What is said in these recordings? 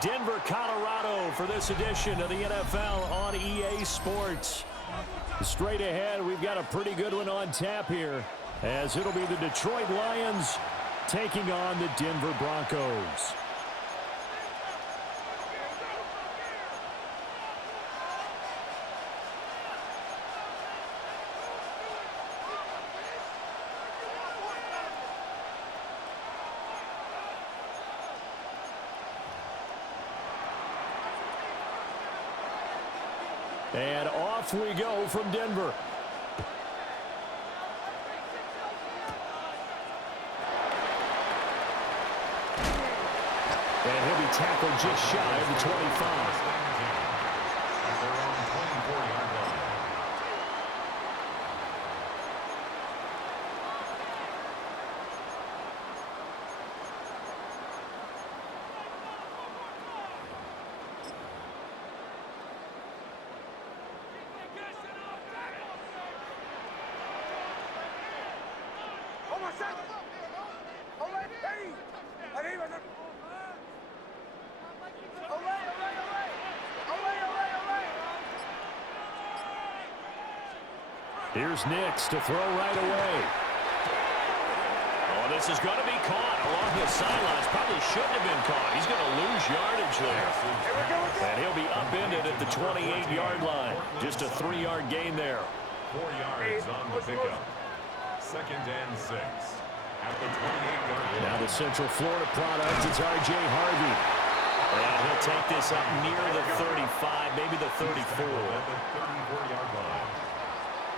Denver, Colorado for this edition of the NFL on EA Sports. Straight ahead, we've got a pretty good one on tap here, as it'll be the Detroit Lions taking on the Denver Broncos. And off we go from Denver. And he'll be tackled just shy of the 25. Here's Nix to throw right away. Oh, this is going to be caught along the sidelines. Probably shouldn't have been caught. He's going to lose yardage there. And he'll be upended at the 28-yard line. Just a 3-yard gain there. 4 yards on the pickup. 2nd and 6. At the 28-yard line. Now the Central Florida product, it's R.J. Harvey. And he'll take this up near the 35, maybe the 34. At the 34-yard line.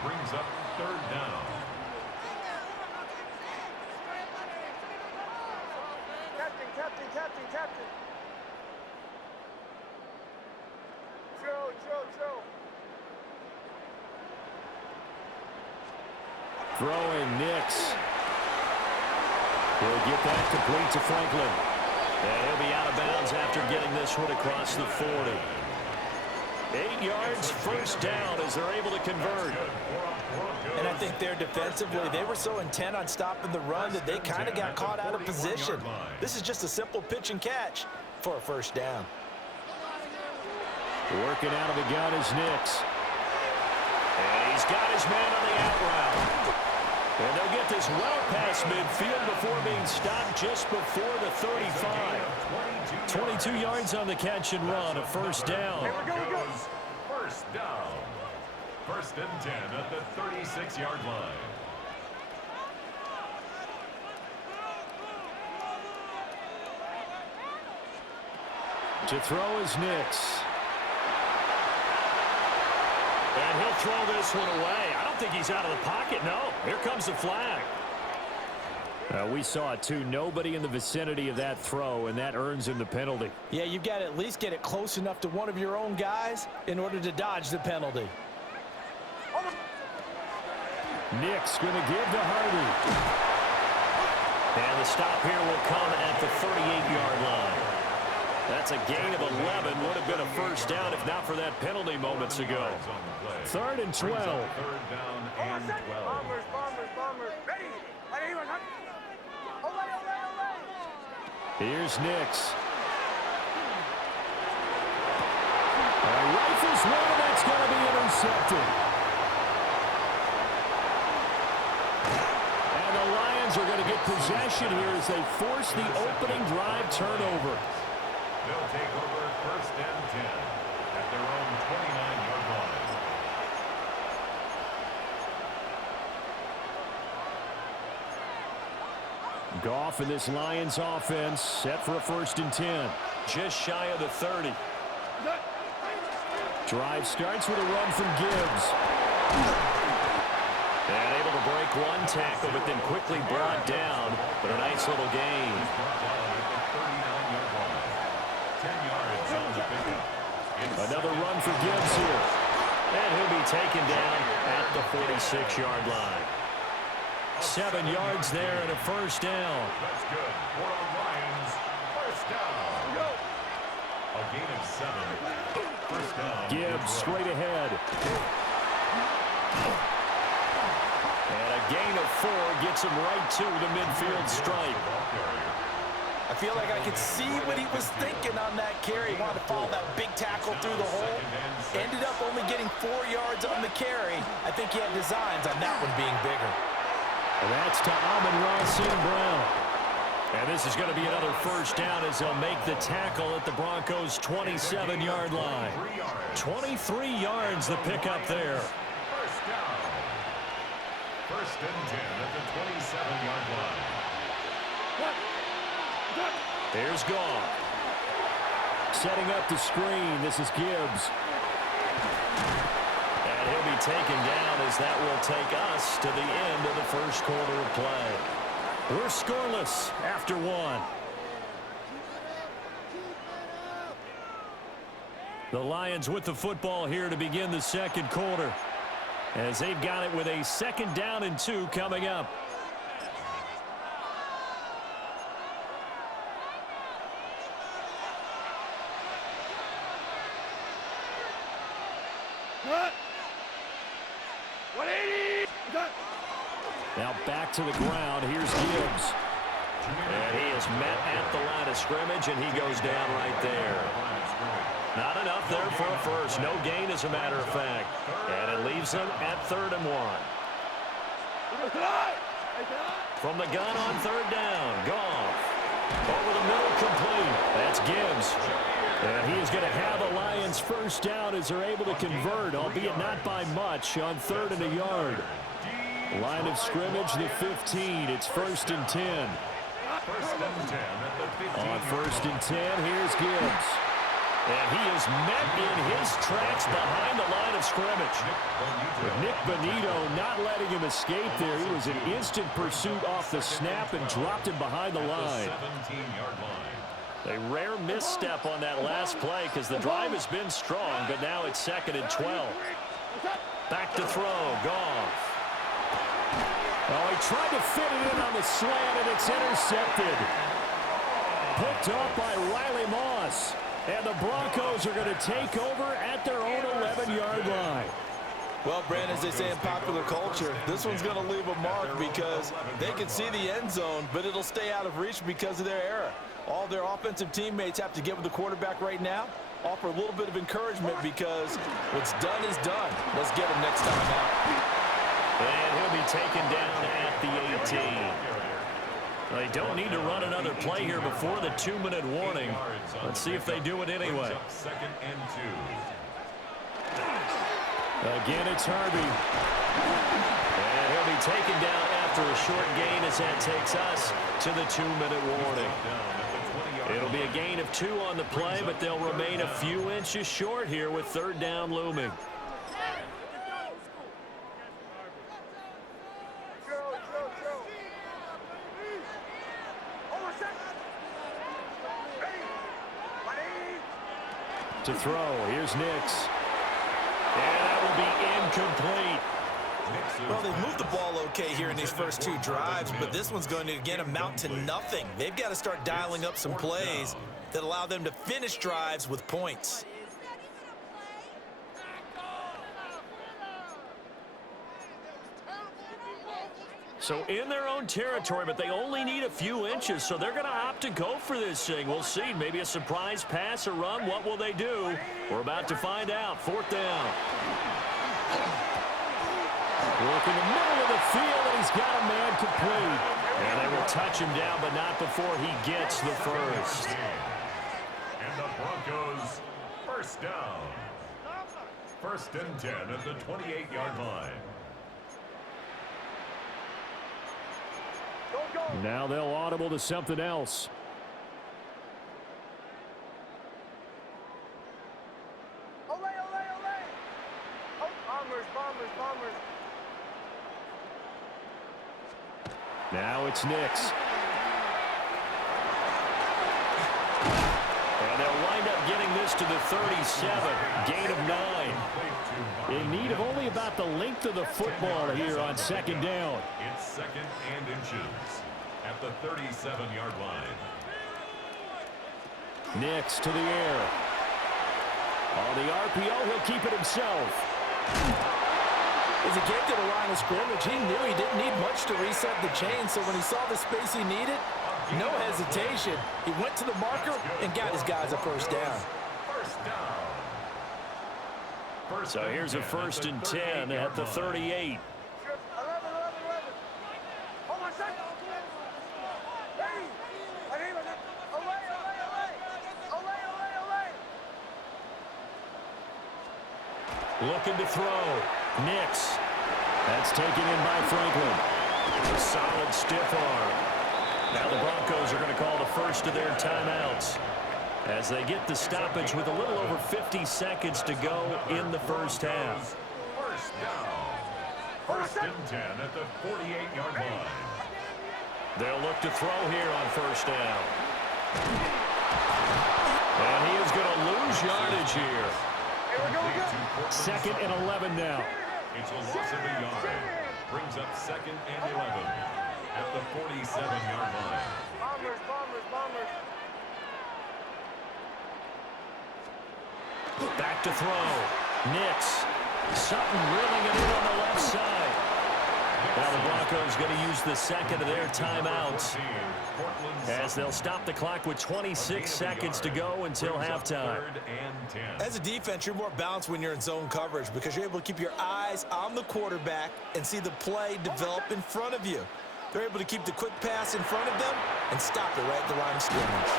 Brings up 3rd down. Captain. Joe. Throwing Nix. He'll get that complete to Franklin. And he'll be out of bounds after getting this one across the 40. 8 yards, 1st down as they're able to convert. And I think there defensively, they were so intent on stopping the run that they kind of got caught out of position. This is just a simple pitch and catch for a 1st down. Working out of the gun is Nix. And he's got his man on the out route. And they'll get this well past midfield before being stopped just before the 35. 22 yards on the catch and run, a 1st down. Goes 1st down. 1st and 10 at the 36-yard line. To throw is Nix. And he'll throw this one away. I don't think he's out of the pocket, no. Here comes the flag. We saw it, too. Nobody in the vicinity of that throw, and that earns him the penalty. Yeah, you've got to at least get it close enough to one of your own guys in order to dodge the penalty. Nick's going to give to Hardy. And the stop here will come at the 38-yard line. That's a gain of 11. Would have been a 1st down if not for that penalty moments ago. 3rd and 12. 3rd down and 12. Bombers. Ready. Here's Nix. Rifles one, and that's going to be intercepted. And the Lions are going to get possession here as they force the opening drive turnover. They'll take over 1st and 10 at their own 29-yard line. Goff and this Lions offense set for a 1st and 10. Just shy of the 30. Drive starts with a run from Gibbs. And able to break one tackle, but then quickly brought down. But a nice little gain. 10 yards on the pickup. Another run for Gibbs here. And he'll be taken down at the 46-yard line. 7 yards there and a 1st down. That's good for the Lions. 1st down. A gain of 7. 1st down. Gibbs straight ahead. And a gain of 4 gets him right to the midfield stripe. I feel like I could see what he was thinking on that carry. He wanted to follow that big tackle through the hole. Ended up only getting 4 yards on the carry. I think he had designs on that one being bigger. And that's to Amon-Ra St. Brown. And this is going to be another first down as they'll make the tackle at the Broncos' 27-yard line. 23 yards the pickup there. First down. First and 10 at the 27-yard line. Here's Goff. Setting up the screen. This is Gibbs. And he'll be taken down as that will take us to the end of the first quarter of play. We're scoreless after one. The Lions with the football here to begin the second quarter, as they've got it with a 2nd down and 2 coming up. Now back to the ground. Here's Gibbs. And he is met at the line of scrimmage, and he goes down right there. Not enough there for a first. No gain, as a matter of fact. And it leaves them at 3rd and 1. From the gun on 3rd down. Goff. Over the middle, complete. That's Gibbs. And he is going to have a Lions first down as they're able to convert, albeit not by much, on 3rd and a yard. Line of scrimmage, the 15. It's 1st and 10. First and 10 at the 15. On 1st and 10, here's Gibbs. And he is met in his tracks behind the line of scrimmage. Nick Bonito not letting him escape there. He was in instant pursuit off the snap and dropped him behind the line. 17-yard line. A rare misstep on that last play because the drive has been strong, but now it's 2nd and 12. Back to throw, Goff. Oh, he tried to fit it in on the slant, and it's intercepted. Picked off by Riley Moss. And the Broncos are going to take over at their own 11-yard line. Well, Brandon, as they say in popular culture, this one's going to leave a mark because they can see the end zone, but it'll stay out of reach because of their error. All their offensive teammates have to get with the quarterback right now, offer a little bit of encouragement because what's done is done. Let's get him next time out. And he'll be taken down at the 18. They don't need to run another play here before the 2-minute warning. Let's see if they do it anyway. 2nd and 2. Again, it's Harvey. And he'll be taken down after a short gain as that takes us to the 2-minute warning. It'll be a gain of 2 on the play, but they'll remain a few inches short here with 3rd down looming. To throw, here's Nix. And that will be incomplete. Well, they've moved the ball okay here in these first 2 drives, but this one's going to, again, amount to nothing. They've got to start dialing up some plays that allow them to finish drives with points. So in their own territory, but they only need a few inches, so they're going to opt to go for this thing. We'll see. Maybe a surprise pass or run. What will they do? We're about to find out. 4th down. Work in the middle of the field, and he's got a man complete. And they will touch him down, but not before he gets the first. And the Broncos, first down. 1st and 10 at the 28-yard line. Now they'll audible to something else. Ole, ole, ole. Oh, bombers, bombers, bombers. Now it's Nix. And they'll wind up getting this to the 37. Gain of 9. In need of only about the length of the football here on 2nd down. It's 2nd and inches at the 37-yard line. Nix to the air. On the RPO, he'll keep it himself. As he came to the line of scrimmage, he knew he didn't need much to reset the chain, so when he saw the space he needed, No hesitation. He went to the marker and got his guys a first down. So here's a 1st and 10 at the 38. 11. Hold on a second. Ready. Olay. Looking to throw. Nix. That's taken in by Franklin. A solid stiff arm. Now the Broncos are going to call the first of their timeouts as they get the stoppage with a little over 50 seconds to go in the first half. First down. 1st and 10 at the 48-yard line. They'll look to throw here on 1st down. And he is going to lose yardage here. 2nd and 11 now. It's a loss of a yard. Brings up 2nd and 11 at the 47-yard line. Bombers. Back to throw. Nix. Sutton reeling it in on the left side. Now the Broncos going to use the 2nd of their timeouts as they'll stop the clock with 26 seconds to go until halftime. As a defense, you're more balanced when you're in zone coverage because you're able to keep your eyes on the quarterback and see the play develop in front of you. They're able to keep the quick pass in front of them and stop it right at the line of scrimmage.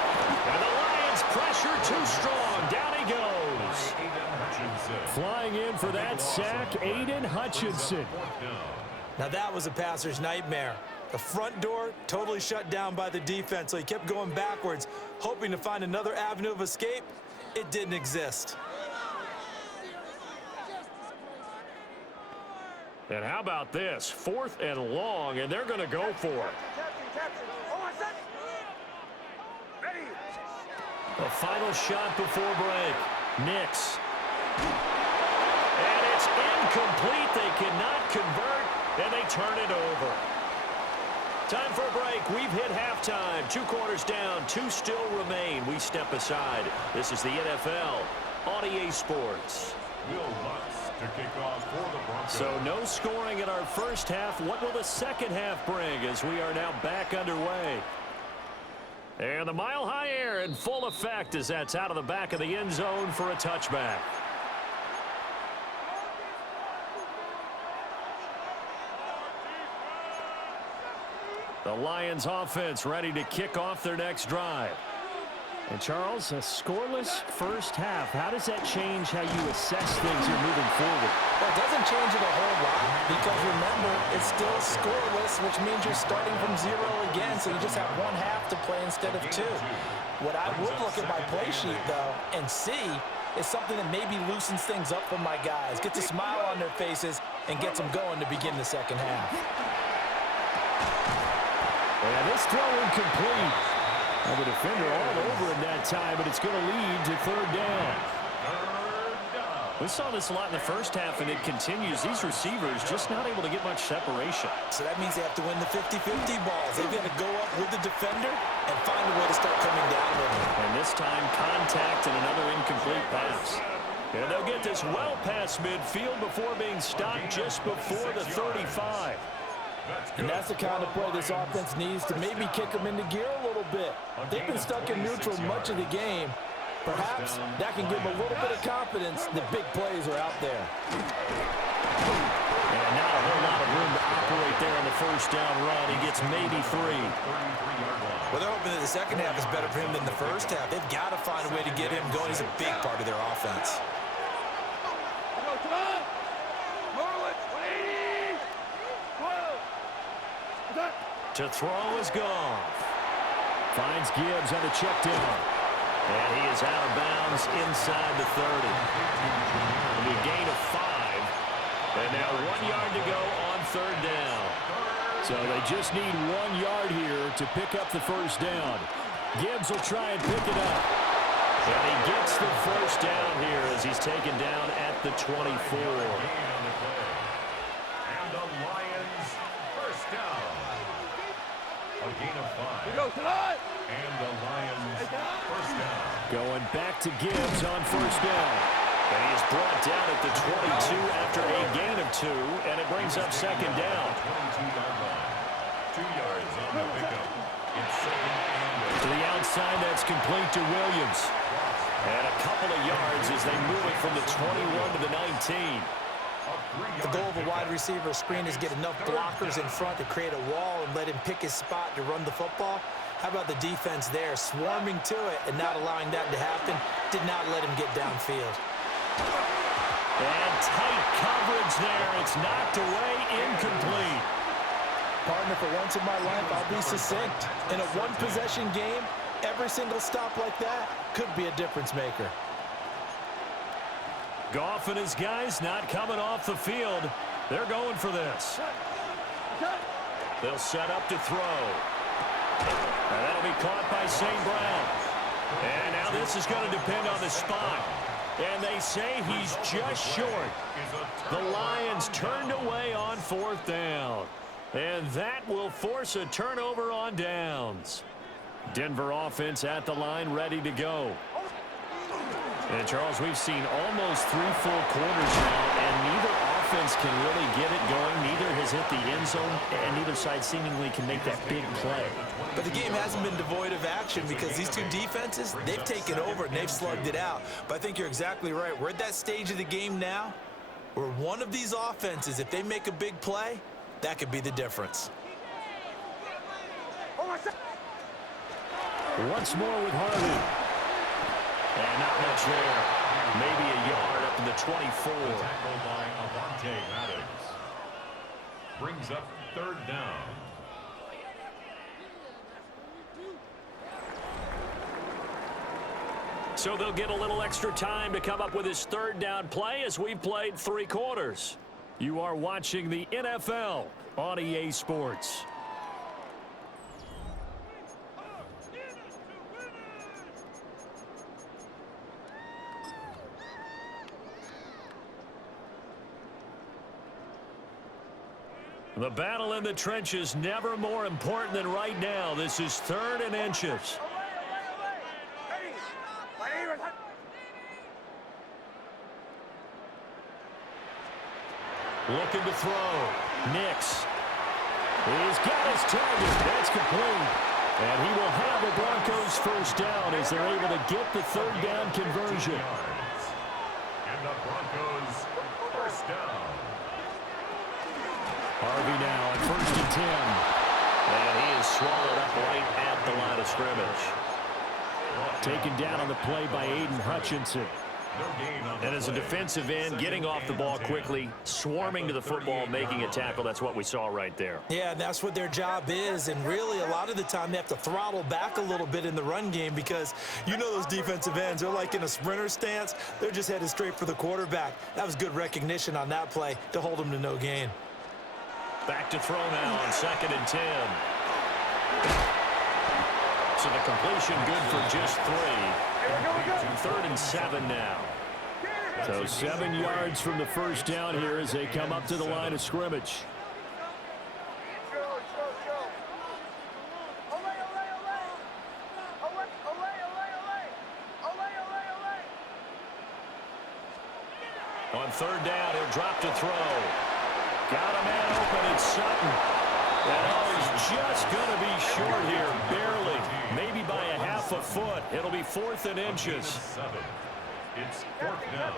And the Lions pressure too strong. Down he goes. Flying in for that sack, Aiden Hutchinson. Now that was a passer's nightmare. The front door totally shut down by the defense, so he kept going backwards, hoping to find another avenue of escape. It didn't exist. And how about this? 4th and long, and they're going to go for it. Captain. Hold on a second. Ready. The final shot before break. Nix. And it's incomplete. They cannot convert, and they turn it over. Time for a break. We've hit halftime. 2 quarters down. 2 still remain. We step aside. This is the NFL on EA Sports. Will Lutz to kick off for the Broncos. So no scoring in our first half. What will the second half bring as we are now back underway? And the mile-high air in full effect as that's out of the back of the end zone for a touchback. The Lions offense ready to kick off their next drive. And Charles, a scoreless first half. How does that change how you assess things here moving forward? Well, it doesn't change it a whole lot because remember, it's still scoreless, which means you're starting from 0 again, so you just have 1 half to play instead of 2. What I would look at my play sheet, though, and see is something that maybe loosens things up for my guys, gets a smile on their faces, and gets them going to begin the second half. And this throw incomplete. Well, the defender all over him that time, but it's going to lead to 3rd down. We saw this a lot in the first half, and it continues. These receivers just not able to get much separation. So that means they have to win the 50-50 balls. They've got to go up with the defender and find a way to start coming down with him. And this time, contact and another incomplete pass. And they'll get this well past midfield before being stopped just before the 35. And that's the kind of play this offense needs to maybe kick them into gear a little bit. They've been stuck in neutral much of the game. Perhaps that can give them a little bit of confidence that big plays are out there. And not a whole lot of room to operate there on the first down run. He gets maybe 3. Well, they're hoping that the second half is better for him than the first half. They've got to find a way to get him going. He's a big part of their offense. To throw is Goff. Finds Gibbs on the check down. And he is out of bounds inside the 30. A gain of 5. And now 1 yard to go on 3rd down. So they just need 1 yard here to pick up the first down. Gibbs will try and pick it up. And he gets the first down here as he's taken down at the 24. And the Lions first down. A gain of 5. And the Lions first down. Going back to Gibbs on first down. And he is brought down at the 22 after a gain of 2, and it brings up 2nd down. 22-yard line. 2 yards on the pickup. It's second and To the outside, that's complete to Williams. And a couple of yards as they move it from the 21 to the 19. The goal of a wide receiver screen is get enough blockers in front to create a wall and let him pick his spot to run the football. How about the defense there, swarming to it and not allowing that to happen? Did not let him get downfield. And tight coverage there. It's knocked away, incomplete. Partner, for once in my life, I'll be succinct. In a one-possession game, every single stop like that could be a difference maker. Goff and his guys not coming off the field. They're going for this. They'll set up to throw. And that'll be caught by St. Brown. And now this is going to depend on the spot. And they say he's just short. The Lions turned away on 4th down. And that will force a turnover on downs. Denver offense at the line, ready to go. And, Charles, we've seen almost 3 full quarters now, and neither offense can really get it going. Neither has hit the end zone, and neither side seemingly can make that big play. But the game hasn't been devoid of action because these two defenses, they've taken over and they've slugged it out. But I think you're exactly right. We're at that stage of the game now where one of these offenses, if they make a big play, that could be the difference. Once more with Harvey. And not much there. Maybe a yard up in the 24. Tackled by Avante Maddox. Brings up 3rd down. So they'll get a little extra time to come up with his 3rd down play as we've played 3 quarters. You are watching the NFL on EA Sports. The battle in the trenches never more important than right now. This is 3rd and inches. Looking to throw. Nix. He's got his target. That's complete. And he will have the Broncos 1st down as they're able to get the 3rd down conversion. And the Broncos 1st down. Harvey now on 1st and 10. And he is swallowed up right at the line of scrimmage. Taken down on the play by Aiden Hutchinson. And as a defensive end, getting off the ball quickly, swarming to the football, making a tackle, that's what we saw right there. Yeah, that's what their job is, and really a lot of the time they have to throttle back a little bit in the run game because you know those defensive ends, they're like in a sprinter stance. They're just headed straight for the quarterback. That was good recognition on that play to hold them to no gain. Back to throw now on 2nd and 10. So the completion good for just 3. 3rd and 7 now. So 7 yards from the 1st down here as they come up to the line of scrimmage. On 3rd down, he'll drop to throw. Got a man open, it's Sutton. And he's just going to be short here, barely. Maybe by a half a foot. It'll be 4th and inches. It's 4th down.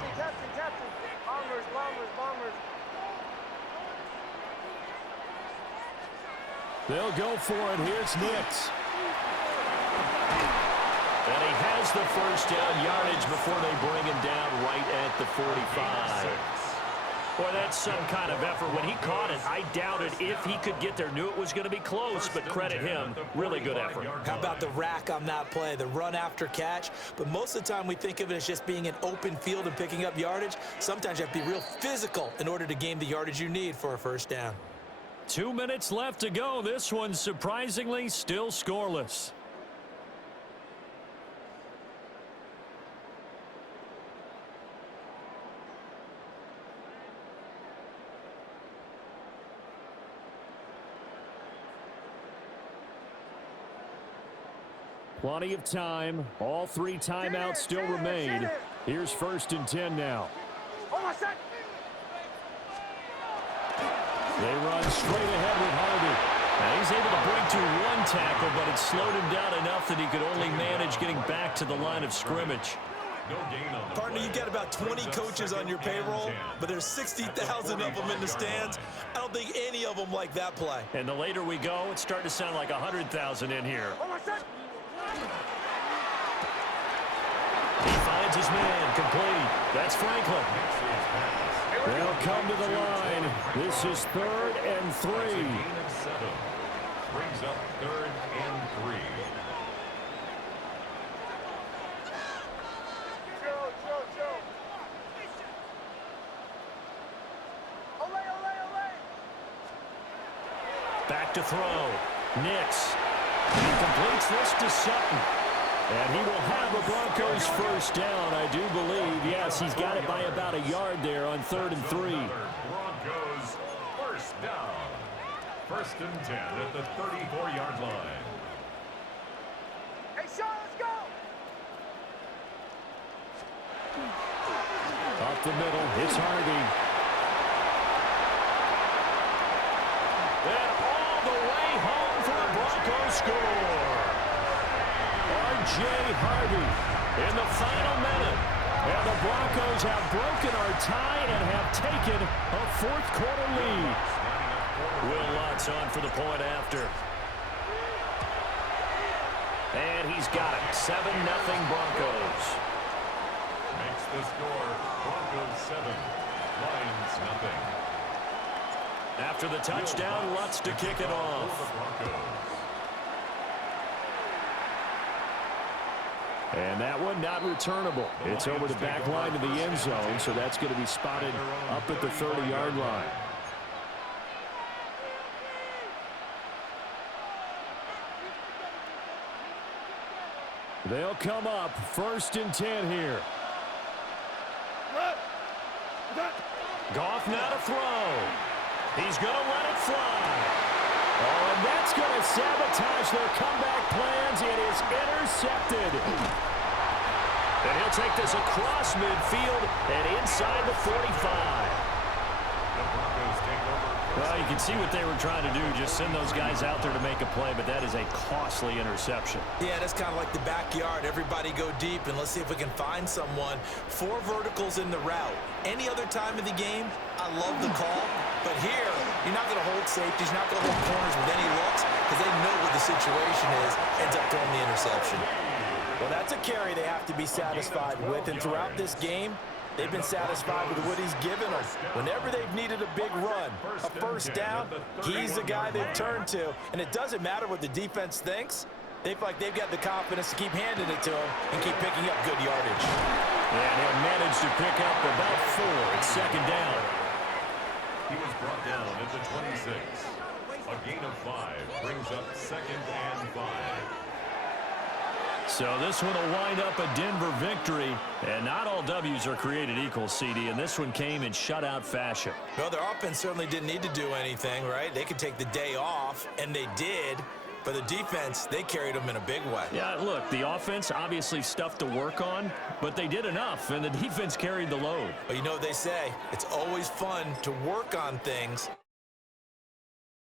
They'll go for it. Here's Nix. And he has the 1st down yardage before they bring him down right at the 45. Boy, that's some kind of effort. When he caught it, I doubted if he could get there. Knew it was going to be close, but credit him. Really good effort. How about the rack on that play, the run after catch? But most of the time we think of it as just being an open field and picking up yardage. Sometimes you have to be real physical in order to gain the yardage you need for a 1st down. 2 minutes left to go. This one's surprisingly still scoreless. Plenty of time. All 3 timeouts still remain. Here's 1st and 10 now. They run straight ahead with Harvey. He's able to break to one tackle, but it slowed him down enough that he could only manage getting back to the line of scrimmage. Partner, you got about 20 coaches on your payroll, but there's 60,000 of them in the stands. I don't think any of them like that play. And the later we go, it's starting to sound like 100,000 in here. He finds his man, complete. That's Franklin. They'll come to the line. This is 3rd and 3. Brings up 3rd and 3. Back to throw. Nix. He completes this to Sutton. And he will have a Broncos first down, I do believe. Yes, he's got it by about a yard there on 3rd and 3. Broncos first down. 1st and 10 at the 34-yard line. Hey, Sean, let's go! Up the middle, it's Harvey. And all the way home for a Broncos score. R.J. Harvey in the final minute. And the Broncos have broken our tie and have taken a 4th quarter lead. Will Lutz on for the point after. And he's got it. 7-0 Broncos. Makes the score Broncos 7, Lions nothing. After the touchdown, Lutz to kick it off. And that one not returnable. It's over the back line to the end zone, so that's going to be spotted up at the 30-yard line. They'll come up 1st and 10 here. Goff now to throw. He's going to let it fly. Oh, and that's going to sabotage their comeback plans. It is intercepted. And he'll take this across midfield and inside the 45. Well, you can see what they were trying to do, just send those guys out there to make a play, but that is a costly interception. Yeah, that's kind of like the backyard. Everybody go deep, and let's see if we can find someone. 4 verticals in the route. Any other time of the game, I love the call. But here, you're not going to hold safeties, you're not going to hold corners with any looks, because they know what the situation is, ends up throwing the interception. Well, that's a carry they have to be satisfied with, and throughout this game, they've been satisfied with what he's given them. Whenever they've needed a big run, a first down, he's the guy they've turned to. And it doesn't matter what the defense thinks. They feel like they've got the confidence to keep handing it to him and keep picking up good yardage. And he'll manage to pick up about 4. It's 2nd down. He was brought down at the 26. A gain of 5 brings up 2nd and 5. So this one will wind up a Denver victory. And not all W's are created equal, CD, and this one came in shutout fashion. Well, their offense certainly didn't need to do anything, right? They could take the day off, and they did. But the defense, they carried them in a big way. Yeah, look, the offense, obviously stuff to work on, but they did enough, and the defense carried the load. But you know what they say, it's always fun to work on things